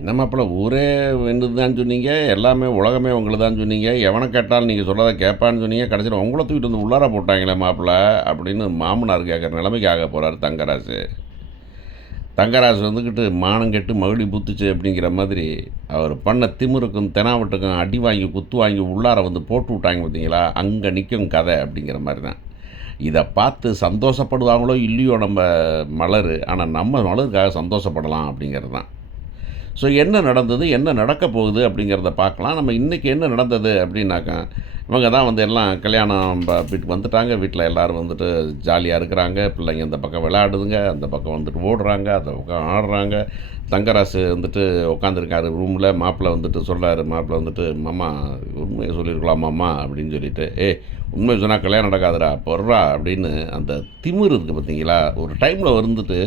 என்ன மாப்பிள ஊரே என்னது தான் சொன்னீங்க, எல்லாமே உலகமே உங்களுதுதான் சொன்னீங்க, எவன கேட்டாலும் நீங்க சொல்றத கேட்பான்னு சொன்னீங்க, கடைசியில உங்கள தூக்கிட்டு வந்து உள்ளார போட்டாங்களே மாப்பிள, அப்படின்னு மாமனார் கேட்குற நிலைமைக்கு ஆக போறாரு தங்கராசு. தங்கராசு வந்துக்கிட்டு மானம் கெட்டு மகுடி பூத்துச்சு அப்படிங்கிற மாதிரி, அவர் பண்ண திமிருக்கும், தெனாவட்டுக்கும் அடி வாங்கி, குத்து வாங்கி உள்ளார வந்து போட்டு விட்டாங்க பார்த்தீங்களா, அங்க நிக்கும் கதை அப்படிங்கிற மாரி தான். இத பார்த்து சந்தோஷப்படுவாங்களோ இல்லையோ நம்ம மலரு, ஆனா நம்ம மலருக்காக சந்தோஷப்படலாம் அப்படிங்கிறது தான். ஸோ என்ன நடந்தது? என்ன நடக்க போகுது? அப்படிங்கிறத பார்க்கலாம். நம்ம இன்றைக்கி என்ன நடந்தது அப்படின்னாக்கா, இவங்க தான் வந்து எல்லாம் கல்யாணம் வீட்டுக்கு வந்துட்டாங்க. வீட்டில் எல்லோரும் வந்துட்டு ஜாலியா இருக்கிறாங்க. பிள்ளைங்க இந்த பக்கம் விளையாடுதுங்க, அந்த பக்கம் வந்துட்டு ஓடுறாங்க, அந்த பக்கம் ஆடுறாங்க. தங்கராசு வந்துட்டு உட்காந்துருக்காரு ரூமில். மாப்பிள்ளை வந்துட்டு சொல்கிறாரு, மாப்பிள்ளை வந்துட்டு மாமா உண்மையை சொல்லியிருக்கலாம் மாமா அப்படின்னு சொல்லிட்டு, உண்மையை சொன்னால் கல்யாணம் நடக்காதுடா பொர்றா அப்படின்னு அந்த திமிரு இருக்குது பார்த்தீங்களா. ஒரு டைமில் வந்துட்டு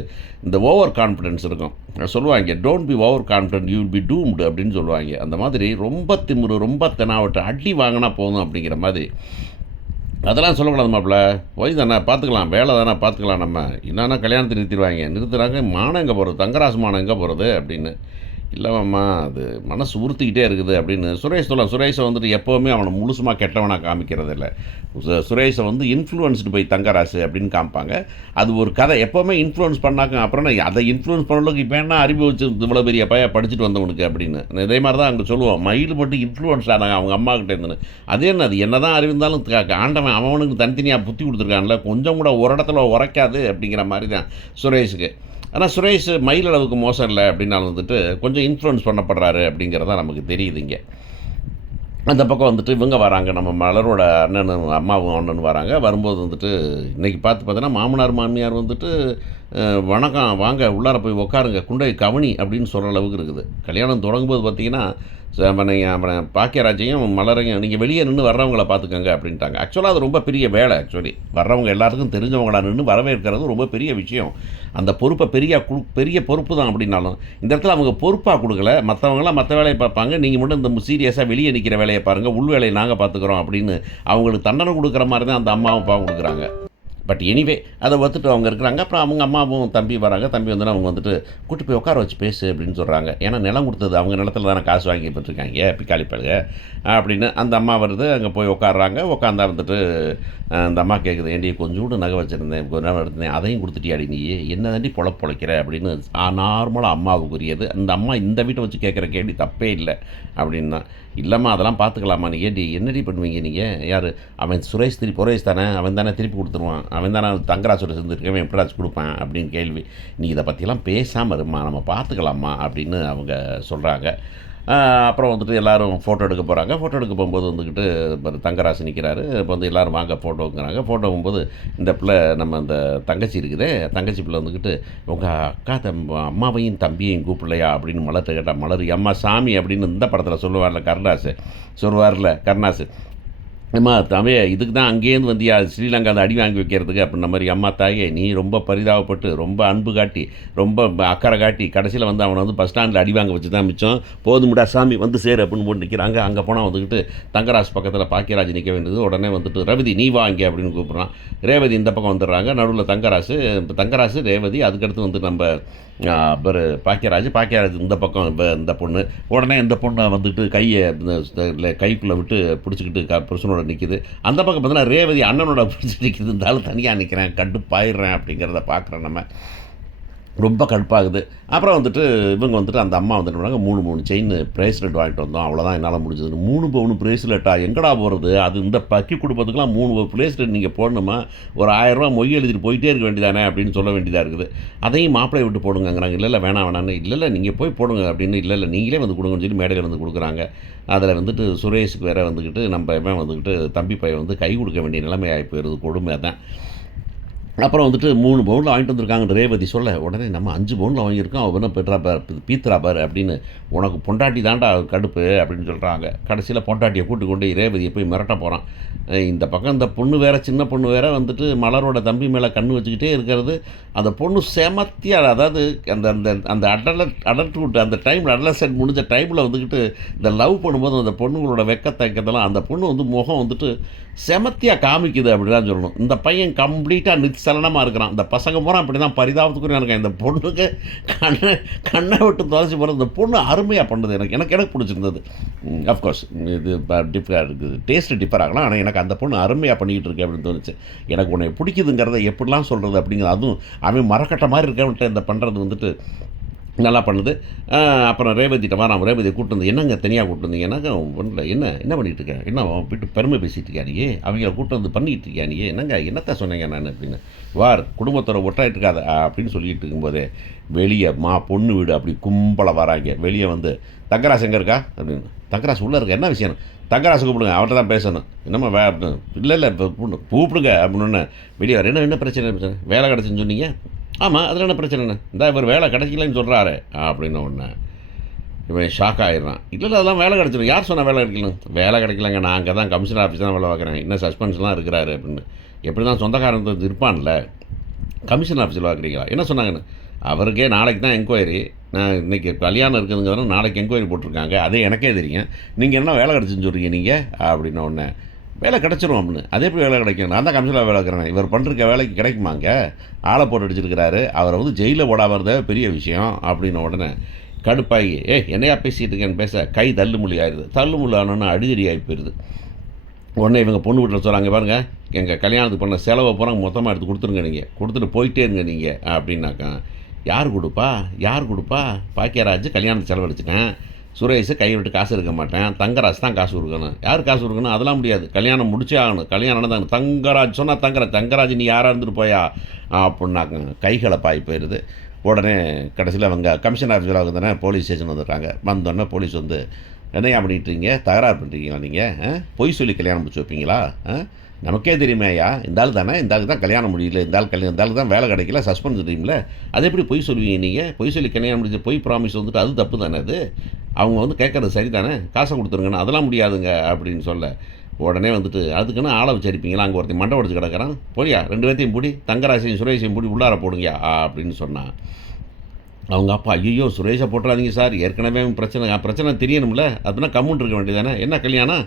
இந்த ஓவர் கான்ஃபிடென்ஸ் இருக்கும். சொல்லுவாங்க don't be over confident you will be doomed அப்படின்னு சொல்லுவாங்க. அந்த மாதிரி ரொம்ப திமிரு, ரொம்ப தெனாவட்டு அடி வாங்கினா போதும் அப்படிங்கிற மாதிரி. அதெல்லாம் சொல்லக்கூடாது மாப்பிள்ள, போய் தானே பார்த்துக்கலாம், வேலை தானே பார்த்துக்கலாம், நம்ம என்னன்னா கல்யாணத்தை நிறுத்திடுவாங்க. நிறுத்துறாங்க, மானம் எங்கே போகிறது, தங்கராசு மானம் எங்கே போகிறது அப்படின்னு. இல்லைம்மா அது மனசு உறுத்திக்கிட்டே இருக்குது அப்படின்னு சுரேஷ் சொல்லலாம். சுரேஷை வந்துட்டு எப்போவுமே அவனை முழுசுமாக கெட்டவனாக காமிக்கிறது இல்லை. சுரேஷை வந்து இன்ஃப்ளூயன்ஸ்டு பை தங்கராசு அப்படின்னு காமிப்பாங்க. அது ஒரு கதை. எப்போவுமே இன்ஃப்ளூயன்ஸ் பண்ணாக்க அப்புறம் அதை இன்ஃப்ளூயன்ஸ் பண்ணளவுக்கு இப்போ என்ன அறிவு வச்சு இவ்வளோ பெரிய பையன் படிச்சுட்டு வந்தவனுக்கு அப்படின்னு. இதே மாதிரி தான் அங்கே சொல்லுவோம், மயில் மட்டும் இன்ஃப்ளூயன்ஸ் ஆனாங்க அவங்க அம்மா கிட்டே இருந்துன்னு. அதே என்ன, அது என்ன தான் அறிவு இருந்தாலும் ஆண்டவன் அவனுக்கு தனித்தனியாக புத்தி கொடுத்துருக்கான்ல, கொஞ்சம் கூட ஒரு இடத்துல உரைக்காது அப்படிங்கிற மாதிரி தான் சுரேஷுக்கு. ஆனால் சுரேஷ் மயில் அளவுக்கு மோசம் இல்லை அப்படின்னாலும் வந்துட்டு கொஞ்சம் இன்ஃப்ளூயன்ஸ் பண்ணப்படுறாரு அப்படிங்கிறதான் நமக்கு தெரியுது இங்கே. அந்த பக்கம் வந்துட்டு இவங்க வராங்க, நம்ம மலரோட அண்ணனும் அம்மாவும் அண்ணனும் வராங்க. வரும்போது வந்துட்டு இன்றைக்கி பார்த்தீங்கன்னா மாமனார் மாமியார் வந்துட்டு வணக்கம் வாங்க உள்ளார போய் உட்காருங்க குண்டை கவனி அப்படின்னு சொல்கிற அளவுக்கு இருக்குது. கல்யாணம் தொடங்கும்போது பார்த்தீங்கன்னா அப்புறம் பாக்கியராஜையும் மலரையும் நீங்கள் வெளியே நின்று வர்றவங்கள பார்த்துக்கோங்க அப்படின்ட்டாங்க. ஆக்சுவலாக அது ரொம்ப பெரிய வேலை. ஆக்சுவலி வர்றவங்க எல்லாத்துக்கும் தெரிஞ்சவங்களா நின்று வரவேற்கிறது ரொம்ப பெரிய விஷயம். அந்த பொறுப்பை பெரிய பொறுப்பு தான் அப்படின்னாலும் இந்த இடத்துல அவங்க பொறுப்பாக கொடுக்கல. மற்றவங்களாம் மற்ற வேலையை பார்ப்பாங்க, நீங்கள் மட்டும் இந்த சீரியஸாக வெளியே நிற்கிற வேலையை பாருங்கள், உள் வேலையை நாங்கள் பார்த்துக்குறோம் அப்படின்னு அவங்களுக்கு தண்டனை கொடுக்குற மாதிரி தான் அந்த அம்மாவும் அப்பாவும் கொடுக்குறாங்க. பட் எனிவே அதை ஒத்துட்டு அவங்க இருக்கிறாங்க. அப்புறம் அவங்க அம்மாவும் தம்பி வராங்க. தம்பி வந்து அவங்க வந்துட்டு கூட்டி போய் உட்கார வச்சு பேசு அப்படின்னு சொல்கிறாங்க. ஏன்னா நிலம் கொடுத்தது அவங்க நிலத்தில் தானே காசு வாங்கி பெற்றுருக்காங்க பிக்காளி பழுக அப்படின்னு. அந்த அம்மா வருது, அங்கே போய் உட்காடுறாங்க. உட்காந்தா வந்துட்டு அந்த அம்மா கேட்குது, ஏண்டி கொஞ்சோண்டு நகை வச்சுருந்தேன், கொஞ்ச நேரம் எடுத்தேன், அதையும் கொடுத்துட்டியாடி நீ, என்ன தாண்டி பொழைக்கிற அப்படின்னு நார்மலாக அம்மாவுக்குரியது. அந்த அம்மா இந்த வீட்டை வச்சு கேட்குற கேள்வி தப்பே இல்லை அப்படின்னா. இல்லைம்மா அதெல்லாம் பார்த்துக்கலாமா, நீ ஏண்டி என்னடி பண்ணுவீங்க நீங்கள், யார் அவன் சுரேஷ் புரேஷ் தானே, அவன் தானே திருப்பி கொடுத்துருவான், அவன் தானே தங்கராசோட சேர்ந்துருக்கவன் எப்படாச்சும் கொடுப்பான் அப்படின்னு கேள்வி. நீ இதை பற்றிலாம் பேசாமல் இருமா, நம்ம பார்த்துக்கலாமா அப்படின்னு அவங்க சொல்கிறாங்க. அப்புறம் வந்துட்டு எல்லோரும் ஃபோட்டோ எடுக்க போகிறாங்க. ஃபோட்டோ எடுக்க போகும்போது வந்துக்கிட்டு இப்போ தங்கராசு நிற்கிறாரு. இப்போ வந்து எல்லோரும் வாங்க ஃபோட்டோங்கிறாங்க. ஃபோட்டோ போகும்போது இந்த பிள்ளை நம்ம அந்த தங்கச்சி இருக்குதே, தங்கச்சி பிள்ளை வந்துக்கிட்டு உங்கள் அக்கா அம்மாவையும் தம்பியையும் கூப்பிடலையா அப்படின்னு மலர்கிட்ட கேட்டால், மலர் அம்மா சாமி அப்படின்னு இந்த படத்தில் சொல்லுவார்ல கருணாசு, அம்மா தம்பி இதுக்கு தான் அங்கேருந்து வந்தியா ஸ்ரீலங்காவில் அடி வாங்கி வைக்கிறதுக்கு அப்படின்ற மாதிரி. அம்மா தாயே நீ ரொம்ப பரிதாபப்பட்டு ரொம்ப அன்பு காட்டி ரொம்ப அக்கறை காட்டி கடைசியில் வந்து அவனை வந்து பஸ் ஸ்டாண்டில் அடி வாங்க வச்சு தான் மிச்சம், போதுமுடா சாமி வந்து சேரு அப்படின்னு போட்டு நிற்கிறாங்க. அங்கே போனால் வந்துக்கிட்டு தங்கராஜ் பக்கத்தில் பாக்கியராஜ் நிற்க வேண்டியது. உடனே வந்துட்டு ரேவதி நீ வா இங்கே அப்படின்னு கூப்பிட்றான். ரேவதி இந்த பக்கம் வந்துடுறாங்க. நடுவில் தங்கராசு ரேவதி, அதுக்கடுத்து வந்து நம்ம பாக்கியராஜ் இந்த பக்கம் இந்த பொண்ணு. உடனே இந்த பொண்ணை வந்துட்டு கைக்குள்ளே விட்டு பிடிச்சிக்கிட்டு புருஷனோட நிற்கிது. அந்த பக்கம் பார்த்தீங்கன்னா ரேவதி அண்ணனோட பிடிச்சி நிற்கிது. இருந்தாலும் தனியாக நிற்கிறேன், கடுப்பாயிடுறேன் அப்படிங்கிறத பார்க்குறேன். நம்ம ரொம்ப கடுப்பாகுது. அப்புறம் வந்துட்டு இவங்க வந்துட்டு அந்த அம்மா வந்துட்டு பண்ணாங்க, 3 செயின் ப்ரேஸ்லெட் வாங்கிட்டு வந்தோம், அவ்வளோதான் என்னால் முடிஞ்சது. 3 பவுன் ப்ரேஸ்லெட்டா எங்கடா போகிறது, அது இந்த பக்கி குடும்பத்துக்குலாம் 3 ப்ரேஸ்லெட் நீங்கள் போடணுமா, ஒரு 1000 ரூபா மொய் எழுதிட்டு போயிட்டே இருக்க வேண்டியதானே அப்படின்னு சொல்ல வேண்டியதாக இருக்குது. அதையும் மாப்பிள்ளை விட்டு போடுங்கிறாங்க. இல்லை வேணான்னு, இல்லை நீங்கள் போய் போடுங்க அப்படின்னு. இல்லை நீங்களே வந்து கொடுங்கன்னு சொல்லி மேடையில் வந்து கொடுக்குறாங்க. அதில் வந்துட்டு சுரேஷுக்கு வேற வந்துக்கிட்டு நம்ம வந்துக்கிட்டு தம்பி பையன் வந்து கை கொடுக்க வேண்டிய நிலைமை ஆகி போயிடுது. கொடுமை தான். அப்புறம் வந்துட்டு 3 பவுனில் வாங்கிட்டு வந்திருக்காங்க ரேவதி சொல்ல. உடனே நம்ம 5 பவுனில் வாங்கியிருக்கோம், அவன் என்ன பெற்றா பார் பீத்துறா பார் அப்படின்னு. உனக்கு பொண்டாட்டி தாண்டா கடுப்பு அப்படின்னு சொல்கிறாங்க. கடைசியில் பொண்டாட்டியை கூட்டி கொண்டு ரேவதியை போய் மிரட்ட போகிறான். இந்த பக்கம் இந்த பொண்ணு வேறு, சின்ன பொண்ணு வேறு வந்துட்டு மலரோட தம்பி மேலே கண்ணு வச்சுக்கிட்டே இருக்கிறது. அந்த பொண்ணு செமத்தியாக, அதாவது அந்த அந்த அந்த அடல்ட்ஹுட் அந்த டைமில் அடலசென்ட் முடிஞ்ச டைமில் வந்துக்கிட்டு இந்த லவ் பண்ணும்போது அந்த பொண்ணுங்களோட வெக்கத்தக்கத்தெல்லாம் அந்த பொண்ணு வந்து முகம் வந்துட்டு செமத்தியாக காமிக்குது அப்படி தான் சொல்லணும். இந்த பையன் கம்ப்ளீட்டாக சலனமாக இருக்கிறான். இந்த பசங்க பூரா அப்படி தான் பரிதாபத்துக்குரிய இருக்கேன். இந்த பொண்ணுக்கு கண்ணை கண்ணை விட்டு தொலைச்சி போகிறது. இந்த பொண்ணு அருமையாக பண்ணுது. எனக்கு பிடிச்சிருந்தது. அஃப்கோர்ஸ் இது இருக்குது, டேஸ்ட்டு டிஃபர் ஆகலாம். ஆனால் எனக்கு அந்த பொண்ணு அருமையாக பண்ணிக்கிட்டு இருக்கு அப்படின்னு தோணுச்சு. எனக்கு உன்னை பிடிக்குதுங்கிறத எப்படிலாம் சொல்கிறது அப்படிங்கிறது, அதுவும் அவன் மரக்கட்ட மாதிரி இருக்கவன்ட்டு இந்த பண்ணுறது வந்துட்டு நல்லா பண்ணுது. அப்புறம் ரேவதிட்ட வரான். ரேவதியை கூப்பிட்டு வந்து, என்னங்க தனியாக கூப்பிட்டு வந்தீங்க? என்னங்க பண்ணல, என்ன பண்ணிகிட்டு இருக்கேன், என்ன வீட்டு பெருமை பேசிகிட்டு இருக்கியா நீ, அவங்கள கூப்பிட்டு வந்து பண்ணிகிட்டு இருக்கியா நீ, என்னத்த சொன்னீங்க நான் அப்படின்னு. வார் குடும்பத்தோட ஒட்டாயிட்டு இருக்காத அப்படின்னு சொல்லிட்டு இருக்கும்போதே வெளியே பொண்ணு வீடு அப்படி கும்பலை வராங்க. வெளியே வந்து, தங்கராசு எங்கே இருக்கா அப்படின்னு. தங்கராசு உள்ளே இருக்கா, என்ன விஷயம்? தங்கராசு கூப்பிடுங்க, அவர்கிட்ட தான் பேசணும். என்னம்மா இல்லை இப்போ கூப்பிடுங்க அப்படின்னு. வெளியே வர, என்ன பிரச்சனை வேலை கிடச்சுன்னு சொன்னீங்க? ஆமாம், அதில் என்ன பிரச்சனை, இந்த இவர் வேலை கிடைக்கலன்னு சொல்கிறாரு அப்படின்னு ஒன்று. இவன் ஷாக் ஆகிடுறான். இல்லை அதெல்லாம் வேலை கிடச்சிடும். யார் சொன்னால் வேலை கிடைக்கணும்? வேலை கிடைக்கலங்க, நான் அங்கே தான் கமிஷனர் ஆஃபீஸ் தான் வேலை பார்க்குறேன், இன்னும் சஸ்பென்ஸ்லாம் இருக்கிறாரு அப்படின்னு. எப்படி தான் சொந்தக்காரன் இருப்பான்ல, கமிஷனர் ஆஃபீஸில் பார்க்குறீங்களா? என்ன சொன்னாங்கன்னு. அவருக்கே நாளைக்கு தான் என்கொயரி, நான் இன்றைக்கி கல்யாணம் இருக்குதுங்கிறத நாளைக்கு என்கொயரி போட்டிருக்காங்க, அதே எனக்கே தெரியும். நீங்கள் என்ன வேலை கிடச்சின்னு சொல்கிறீங்க நீங்கள் அப்படின்னு ஒன்று. வேலை கிடச்சிரும் அப்படின்னு. அதே எப்படி வேலை கிடைக்கும்? நான் தான் கமிஷனில் வேலை இருக்கிறேன். இவர் பண்ணுற வேலைக்கு கிடைக்குமாங்க? ஆளை போட்டு அடிச்சிருக்கிறாரு, அவரை வந்து ஜெயிலில் போடாமல் இருந்தே பெரிய விஷயம் அப்படின்னு உடனே கடுப்பாகி, என்னையா பேசிகிட்டு இருக்கேன்னு பேச கை தள்ளுமொழி ஆயிடுது. தள்ளுமொழி ஆனோன்னு அடிதடி ஆகி போயிடுது. உடனே இவங்க பொண்ணு வீட்டில் சொல்கிறாங்க, பாருங்கள் எங்கள் கல்யாணத்துக்கு பண்ண செலவை போகிறாங்க மொத்தமாக எடுத்து கொடுத்துருங்க, நீங்கள் கொடுத்துட்டு போயிட்டே இருங்க நீங்கள் அப்படின்னாக்கா. யார் கொடுப்பா? பாக்கியராஜ் கல்யாணத்துக்கு செலவழிச்சிட்டேன், சுரேஷ் கை விட்டு காசு இருக்க மாட்டேன், தங்கராஜ் தான் காசு கொடுக்கணும். யார் காசு கொடுக்கணும்? அதெல்லாம் முடியாது, கல்யாணம் முடிச்சே ஆகணும். கல்யாணம் நடந்தாங்க. தங்கராஜ் சொன்னால் தங்கராஜ் நீ யாராக இருந்துட்டு போயா அப்படின்னாக்க கைகளை பாய் போயிடுது. உடனே கடைசியில் அவங்க கமிஷன் ஆஃபீஸில் வந்தோடனே போலீஸ் ஸ்டேஷன் வந்துடுறாங்க. வந்தோடனே போலீஸ் வந்து, என்னையா பண்ணிட்டுருங்க, தகராறு பண்ணுறீங்களா நீங்கள், பொய் சொல்லி கல்யாணம் முடிச்சு வைப்பீங்களா, நமக்கே தெரியுமே ஐயா, இந்த ஆள் தானே, இந்த ஆளுக்கு தான் கல்யாணம் முடியல, இந்த ஆளுக்கு தான் வேலை கிடைக்கல, சஸ்பெண்ட் தெரியுமில்ல, அது எப்படி பொய் சொல்லுவீங்க நீங்கள்? பொய் சொல்லி கல்யாணம் முடிச்சு பொய் ப்ராமிஸ் வந்துட்டு அது தப்பு தானே, அது அவங்க வந்து கேட்குறது சரி தானே, காசை கொடுத்துருங்கன்னு. அதெல்லாம் முடியாதுங்க அப்படின்னு சொல்ல, உடனே வந்துட்டு அதுக்குன்னு ஆளை வச்சிருப்பீங்களா, அங்கே ஒருத்தன் மண்டை உடச்சு கிடக்கிறான், போலியா 2 பேர்த்தையும் பூடி, தங்கராசையும் சுரேஷையும் பூடி உள்ளார போடுங்கயா அப்படின்னு சொன்னான். அவங்க அப்பா, ஐயோ சுரேஷை போட்டுறாதீங்க சார், ஏற்கனவே பிரச்சனை தெரியணும்ல, அப்படின்னா கம்முன்னு இருக்க வேண்டியதானே, என்ன கல்யாணம்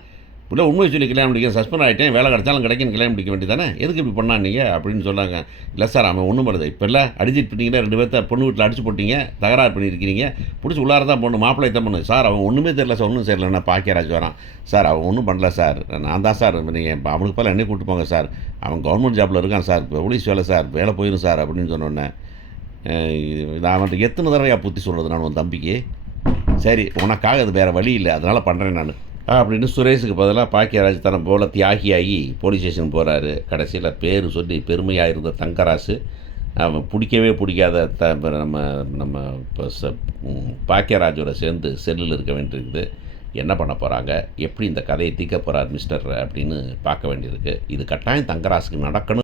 இல்லை உண்மையை சொல்லி கல்யாணம் முடிக்க, சஸ்பெண்ட் ஆகிட்டேன், வேலை கிடச்சாலும் கிடைக்குன்னு கல்யாணம் முடிக்க வேண்டியதானே, எதுக்கு இப்படி பண்ணானீங்க அப்படின்னு சொன்னாங்க. இல்லை சார் அவன் ஒன்றும் பண்ணுது, இப்போ இல்லை அடிச்சிட்டு போட்டிங்கன்னா 2 பேர்த்த பொண்ணு வீட்டில் அடிச்சு போட்டிங்க, தகராறு பண்ணியிருக்கிறீங்க, பிடிச்சி உள்ளார தான் பொண்ணு மாப்பிள்ளை தான் பண்ணு சார், அவன் ஒன்றுமே தெரியல சார், ஒன்றும் சரியில்லைன்னா பாக்கியராஜ் வரான். சார் அவன் ஒன்றும் பண்ணல சார், நான் தான் சார், நீங்கள் இப்போ அவனுக்கு பல என்னை கூப்பிட்டு போங்க சார், அவன் கவர்மெண்ட் ஜாப்பில் இருக்கான் சார், போலீஸ் வேலை சார், வேலை போயிடும் சார் அப்படின்னு சொன்னோன்னே, நான் அவன்கிட்ட எத்தனை தடவையாக புத்தி சொல்கிறது நான் உன் தம்பிக்கு, சரி உனக்காக அது வேறு வழி இல்லை அதனால் பண்ணுறேன் நான் அப்படின்னு சுரேஷுக்கு பதிலாக பாக்கியராஜ் தரம் போல் தியாகியாகி போலீஸ் ஸ்டேஷன் போகிறாரு. கடைசியில் பேர் சொல்லி பெருமையாக இருந்த தங்கராசு அவன் பிடிக்காத நம்ம இப்போ பாக்கியராஜோட சேர்ந்து செல்லில் இருக்க வேண்டியிருக்குது. என்ன பண்ண போகிறாங்க, எப்படி இந்த கதையை தீர்க்க போகிறார் மிஸ்டர் அப்படின்னு பார்க்க வேண்டியிருக்கு. இது கட்டாயம் தங்கராசுக்கு நடக்கணும்.